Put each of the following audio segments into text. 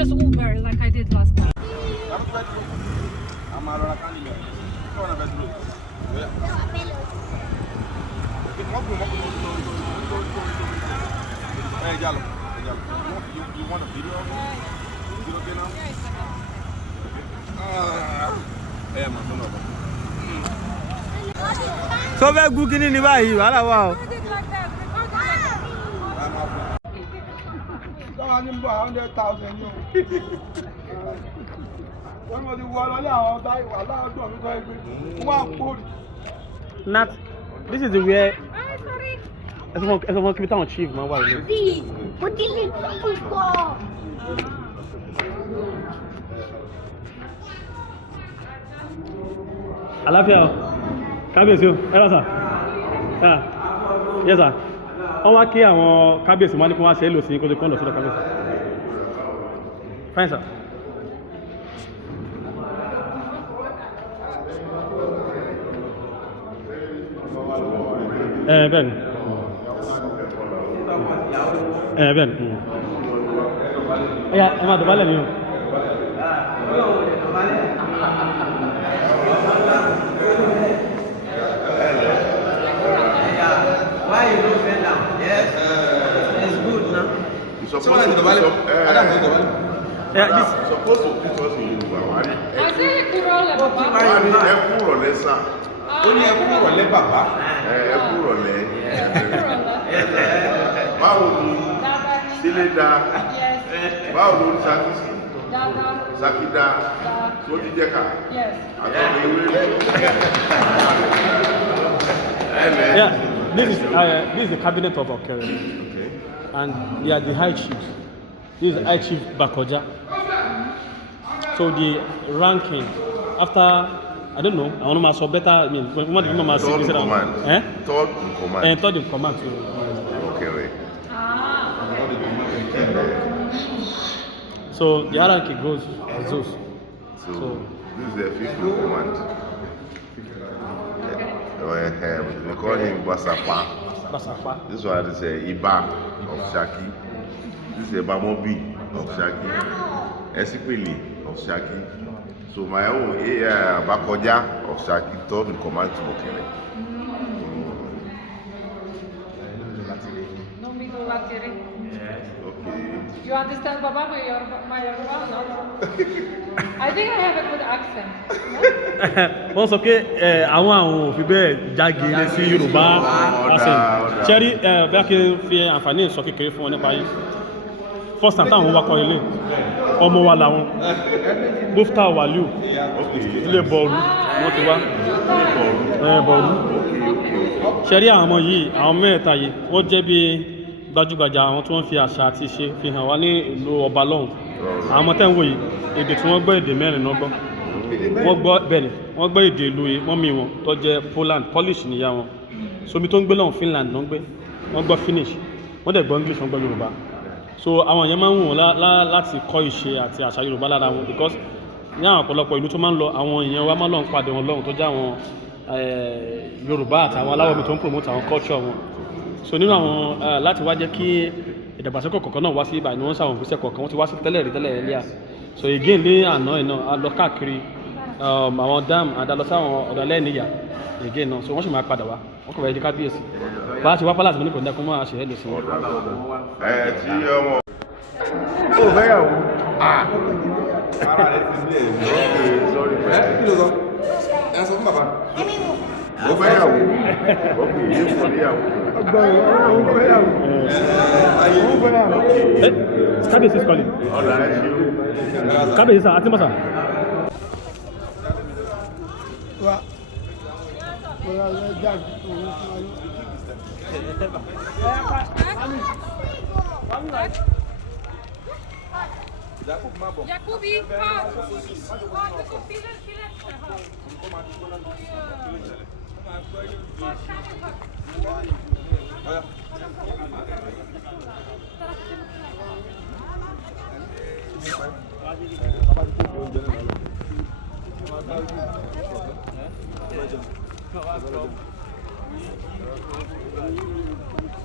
just Uber like I did last time. You want a video of it? You okay now? So fẹ́ gún kíní ní báyìí wàhálà wà o. Nat, this is the way. Everyone keep it on chief, man. Why? What did you do? Àlàáfíà o. Kábíyèsí o. Ẹ lọ sà. Yes sir. Wọ́n wá kí àwọn kábíyèsí wọn ní kí wọ́n ṣe é lò sí kó tó kọ́ lọ sọ́dọ̀ kábíyèsí. Fine sir. Bẹ́ẹ̀ni. Bẹ́ẹ̀ni. Ẹ máa dọ̀bálẹ̀ mi o. Why you don't bend down? Yes, it's good now. You're supposed to develop. This Supposed to put us in Yoruba. I say Kurole Baba. Only a Kurole Baba. Kurole. Báwo ni Sílédà? Báwo ni Sakida? Sójú Jẹ́ka? Yes. Yeah, this is the cabinet of Okere. Okay. And they are the high chiefs. This is High Chief Bakoja. So the ranking after, I don't know, I want to say better. I mean, what do you mean? Third in command. Third in command. And third in command. So, Okay. so the hierarchy goes as those. So this is the fifth in command. We call him Basapa. Basapa. This one is Iba of Saki. This is Bamobi of Saki. Esipili of Saki. So my own Bakoja of Saki, third in command to Okere. No me go Okere. Okay. You understand Baba my Yoruba? No. I think I have a good accent. Wọ́n sọ pé àwọn òfin bẹ́ẹ̀ jáde ilé sí Yorùbá accent. Ṣẹ́rí bẹ́ẹ̀ kí n fi àǹfààní ìsọ kékeré fún wọn nípa yìí. First time táwọn wákọ̀ ilé ọmọ wa làwọn Mufta Waliu ilé bọ̀ọ̀lù wọ́n ti wá bọ̀ọ̀lù. Ṣẹ́rí àwọn ọmọ yìí àwọn mẹ́ta yìí wọ́n jẹ́ bí gbajúgbajà àwọn tí wọ́n fi àṣà àti ìṣe fi hàn wá ní ìlú ọba lọ́hùn. Àwọn ọmọ tẹ́ ń wò yìí èdè tí wọ́n gbọ́ èdè mẹ́rin náà gbọ́. Wọ́n gbọ́ bẹ́ẹ̀ ni wọ́n gbọ́ èdè ìlú mọ́mí wọn tó jẹ́ Poland, Polish níyà wọn. Somi tó ń gbé lọ́hùn Finland náà gbé wọ́n gbọ́ Finnish wọ́n dẹ̀ gbọ́ English wọ́n gbọ́ Yorùbá. So àwọn yẹn máa ń wù wọ́n láti kọ́ ìṣe àti àṣà Yorùbá lára wọn because ní àwọn ọ̀pọ̀lọpọ̀ ìlú tó máa ń lọ àwọn èèyàn wa máa ń lọ ń pàdé wọn lọ́hùn tó jẹ́ àwọn Yorùbá àti àwọn aláwọ̀ mi tó ń promote àwọn culture wọn. So nínú àwọn láti wá jẹ́ kí ìdàgbàsókè kọ̀ọ̀kan náà wá sí ibà ni wọ́n sáwọn òfìsẹ́ kọ̀ọ̀kan wọ́n ti wá sí tẹ́lẹ̀ ẹ̀lẹ́à. So again ní àná ẹ̀ náà a lọ káàkiri àwọn dam àdálọ sáwọn ọ̀dọ̀lẹ́ níyà again náà so wọ́n sì máa padà wá wọ́n kọ̀ wá ẹ̀dí kábíyèsí bá a ṣe wá pálásì mọ́ ní kò ní ẹkùn máa ṣe ẹ́ lè sí wọn. Tí ọmọ ó fẹ́yàwó ara rẹ̀ ti bí ẹ̀ sọ́rí pẹ̀lú ẹ sọ fún bàbá ó fẹ́yàwó ó kì í fọ́ níyàwó kábíyèsí is calling. ọ̀dà ẹ̀ ṣe ó kábíyèsí sà àti mọ́sà. Jakubi,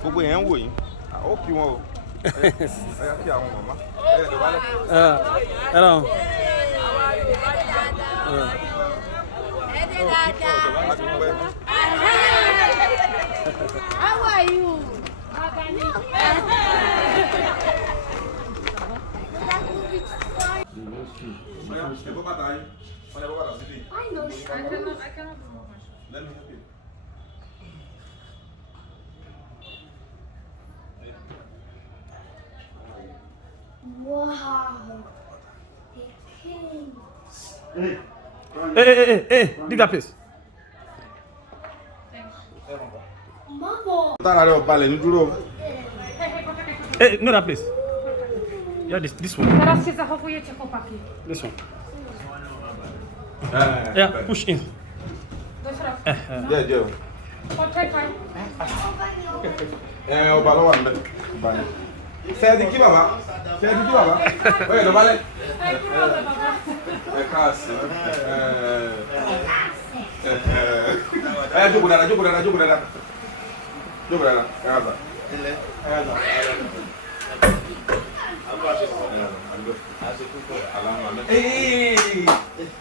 gbogbo yẹn ń wò yín ó kí wọn o ẹ yá kí àwọn màmá. Hello. How are you? I know. I cannot. Let me help you. Wow. The pins. Hey, dig that place. Mama. Tára rẹ̀ ò balẹ̀ ní dúró. Hey, no that place. Yeah, this one. Teraz się zachowujecie, chłopaki. This one. Yeah, push in. Do środka. Jẹ́ o. Poczekaj. Ọba ló wà níbẹ̀. Ṣé ẹ ti kí bàbá? Ṣé ẹ ti kí bàbá? Ó yẹ dọ̀bálẹ̀. Ej, kurde, baba. Ẹ káàsì. Jókòó dáadáa, jókòó dáadáa, jókòó dáadáa. Jókòó dáadáa, ẹ yà sà. Ẹ yà sà.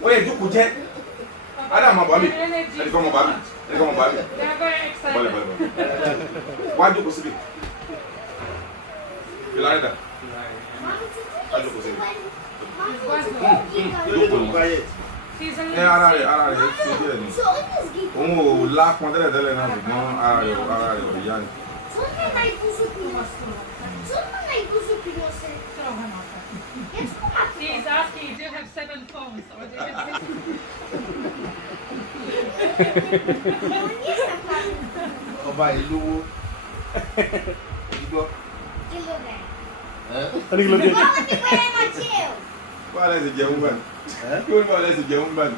Ó yẹ jókòó jẹ́. Adam ma bami. Ẹni kọ́ mọ bami. Ẹni kọ́ mọ bami. They are very excited. Bọ́lẹ̀. Wá jókòó síbi. Fìlà rẹ̀ dà. Wá jókòó síbi. She's a Ẹ little ara sick. rẹ̀ ṣe díẹ̀ ni. So in this game, Òun ò lápọn tẹ́lẹ̀ náà ṣùgbọ́n ara rẹ̀ ò yá ni. someone might do something else. Someone might do something else. Trochę ma tak. Let's go back. She is asking, do you have 7 phones? Or do you have 6? Ọba ìlú wo? Ìgbọ́. Kilo there. Any kilo there? Mama, keep wearing my tail. Báwo lẹ ṣe jẹun bá ní? Kí wọ́n ní báwo lẹ ṣe jẹun bá ní?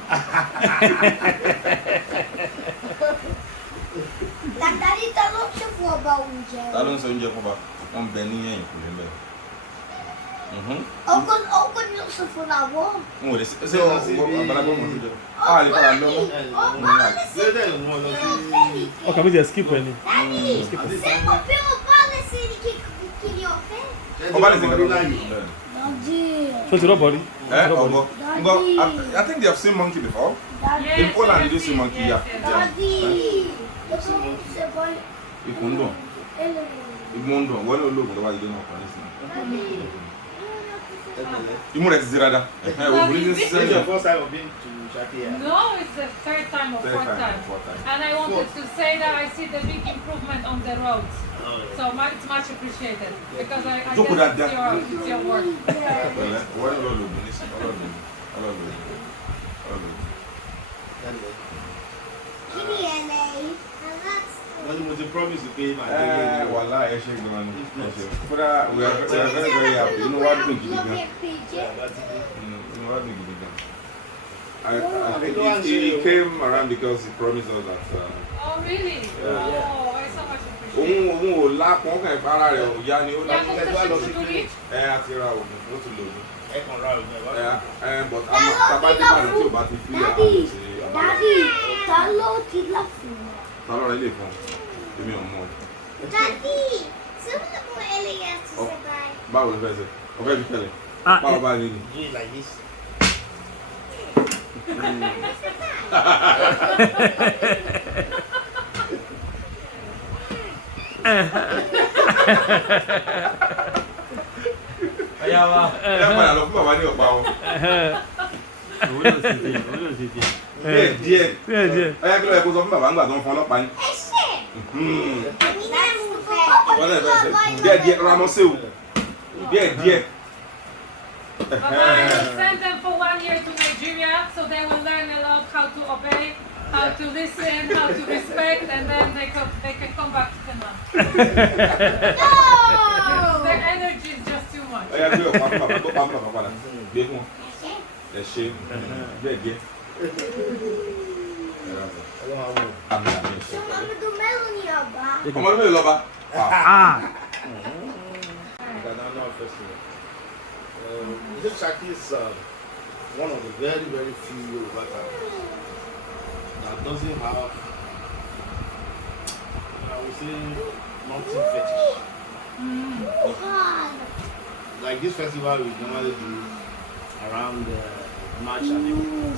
Daddy, tá louco se for about um gel. Ta ló ń sọ oúnjẹ fún wa? Wọ́n ń bẹ ní ẹ̀yìn kùnú bẹ́ẹ̀. Ou quando não se for na avó. N ò lè ṣe àgbàlagbà mọ̀ sí jẹ. A lè padà lọ mọ́. Okay, we just skip any. Daddy, você copiou o policy que queria oferecer? Ọba lè ṣe kẹ́kọ̀ọ́. Daddy. So to nobody. Ọgbọ. I think they have seen monkey before. Daddy. In Poland, they do see monkey, yeah. Daddy. Eu sou você vai. Ikùn ń dùn. Ele. Ìgbọ́n ń dùn. Wọ́n ní olóògùn tó bá ti dé náà kàn ní sí. Daddy. Imú rẹ̀ ti ṣe dáadáa. Ògùn ní This is sísẹ́ your first time of being to Shaki. No, it's the third time or fourth time. And I wanted to say that I see the big improvement on the roads. So it's much appreciated. Because I guess it's your work. Wọ́n ní olóògùn ní sí. Olóògùn. Kini ele. When you must promise to pay my Wàhálà ẹ ṣe gan-an ni. Kódà we are very very happy. Inú wa dùn gidi gan. Inú wa dùn gidi gan. I think he came around because he promised us that. Oh, really? Oh, I so much appreciate it. Òun ò lápọn ọkàn ìpara rẹ̀ ò yá ni ó Yeah, lápọn. to reach. A ti ra oògùn ó ti lò ó. But tábà dé bàdàn tí ò bá ti fi àwọn ṣe àwọn. Daddy, tá louco lá fora. Ta ló rẹ̀ lè fún èmi ò mọ̀. Daddy, você não tá com ele essa você vai. Báwo ló fẹ́ ṣe? Ọ̀fẹ́ mi tẹ̀lé. Báwo bá ní ni? Do it like this. Ẹ padà lọ fún bàbá ní ọ̀pá wọn. Díẹ̀. Ọ̀yá kí ló yẹ kó sọ fún bàbá ńgbà tó ń fọn ọlọ́pàá ní. Esse. Wọ́n lè fẹ́ ṣe díẹ̀ ramọ́sẹ́ o. Díẹ̀. But I will send them for 1 year to Nigeria so they will learn a lot how to obey, how to listen, how to respect, and then they can come back to Finland. Their energy is just too much. Ọ̀yá gbé ọ̀pá fún bàbá tó pa fún bàbá padà. Gbé fún wọn. Ẹ ṣe díẹ̀. Àmì. O nome do meu Niobá. Ọmọ ọdún mélòó lọ́ba? Banana Festival. This Shaki is one of the very, very few Yoruba towns that doesn't have, I would say, mountain fetish. like this festival we normally do around March and April.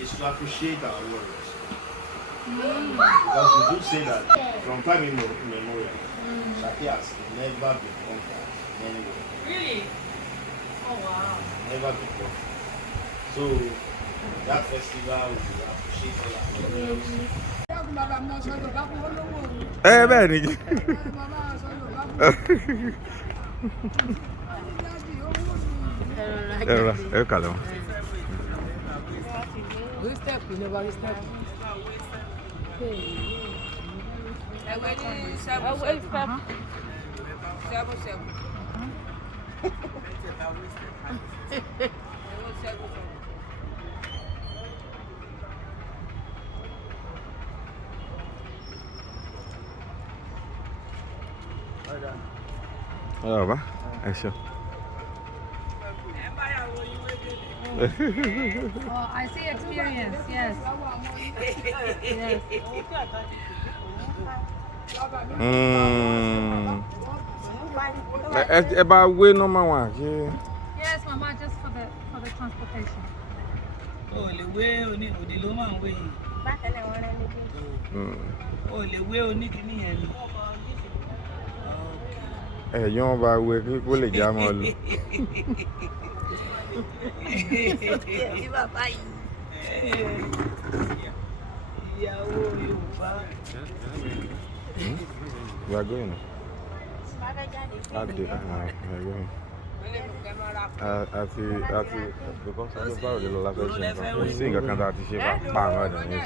Is to appreciate our warriors. Because we do say that from time immemorial, Saki has never been conquered anywhere. Really? Oh wow. Never been conquered. So that festival we appreciate all our warriors. bẹ́ẹ̀ ni. Ẹ kàlẹ́ wọn. Step, you never step. Baba, ẹ ṣe. Oh, I see experience. Yes. Yes. Ẹ bá wé normal one. Yes, Mama, just for the transportation. O lè wé òdì ló máa ń wé yìí. O lè wé oníkìní yẹn ni. Ẹ̀yàn bá wé kó lè já mọ́ lò. Ìyàwó Yorùbá. You are going. Because I just borrowed the Lola version. Sing a can't see bang on it.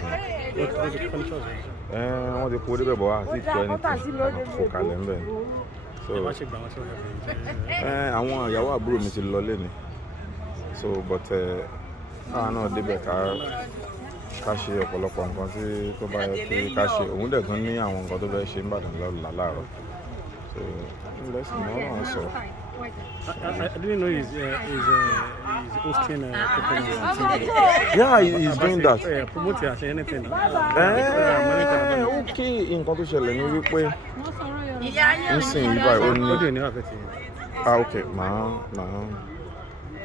What they put it about, I see 20 for calendar. So, I want your broom is lolly. So, but I know the better. Káṣe ọ̀pọ̀lọpọ̀ nǹkan tí tó bá yẹ kí káṣe òun dẹ̀ tún ní àwọn nǹkan tó fẹ́ ṣe nígbàdàn lọ́la láàárọ̀ so lẹ́sìn náà wọ́n sọ. I didn't know he's hosting Yeah, he's doing that. Promote anything. Okay, nǹkan tó ṣẹlẹ̀ ní wípé ń sìn yíba ó ní. Okay, màá.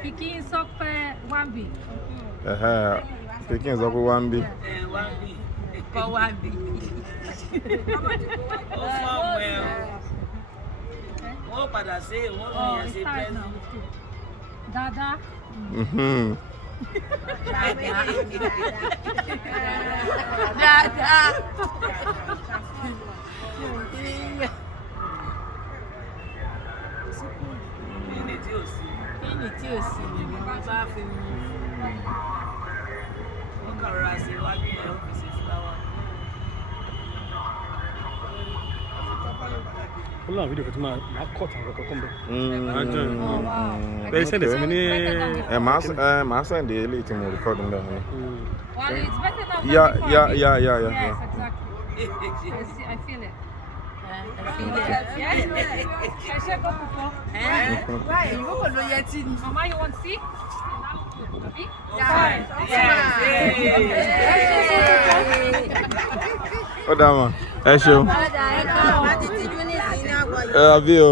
Pikin sọ pé Wambi. Pikin sọ pé Wambi. Kọ́ Wambi. Ó fọ́ ọ̀pẹ o. Wọ́n padà sí wọ́n fi yẹn ṣe pẹ́ẹ́lú. Dada. Dada. Kíni tí ò sí ni wọ́n bá fi mú. Wọ́n kàn rọra ṣe wájú ẹ̀ ó fi ṣe fúláwà. Ó lọ́wọ́ fídíò kan tí máa kọ́ tàwọn kọ́kọ́ bẹ́ẹ̀. Bẹ́ẹ̀ sẹ́ndẹ̀ sí mi ní. Màá sẹ́ndẹ̀ eléyìí tí mo record ń bẹ̀rẹ̀. Well, it's better than Yeah. Yes, exactly. I feel it. Yes. I should go before. Why? You go no yet in. Mama, you want to see? Ó dá mọ̀, ẹ ṣeun. Ẹ àbí o.